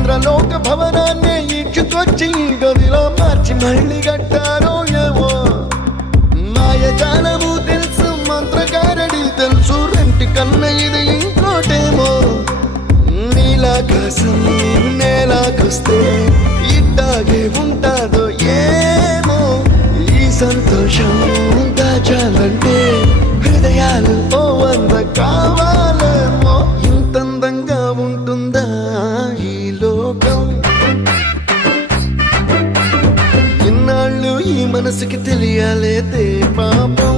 ఇంద్రలోక భవనాన్ని ఈడ్చుకొచ్చి గదిలో మార్చి మళ్ళీ కట్టారో ఏమో మాయజాలము తెలుసు మంత్రగారడి తెలుసు రెంటి కన్న ఇది ఇంకోటేమో నీలాకాశం నేలాకొస్తే ఇట్టాగే ఉంటాదో ఏమో ఈ సంతోషం దాచాలంటే హృదయాలు ఓ వంద కావాలేమో ఇంతందంగా ఉంటుందా ఈ లోకం ఇన్నాళ్ళు ఈ మనసుకి తెలియాలేదే పాపం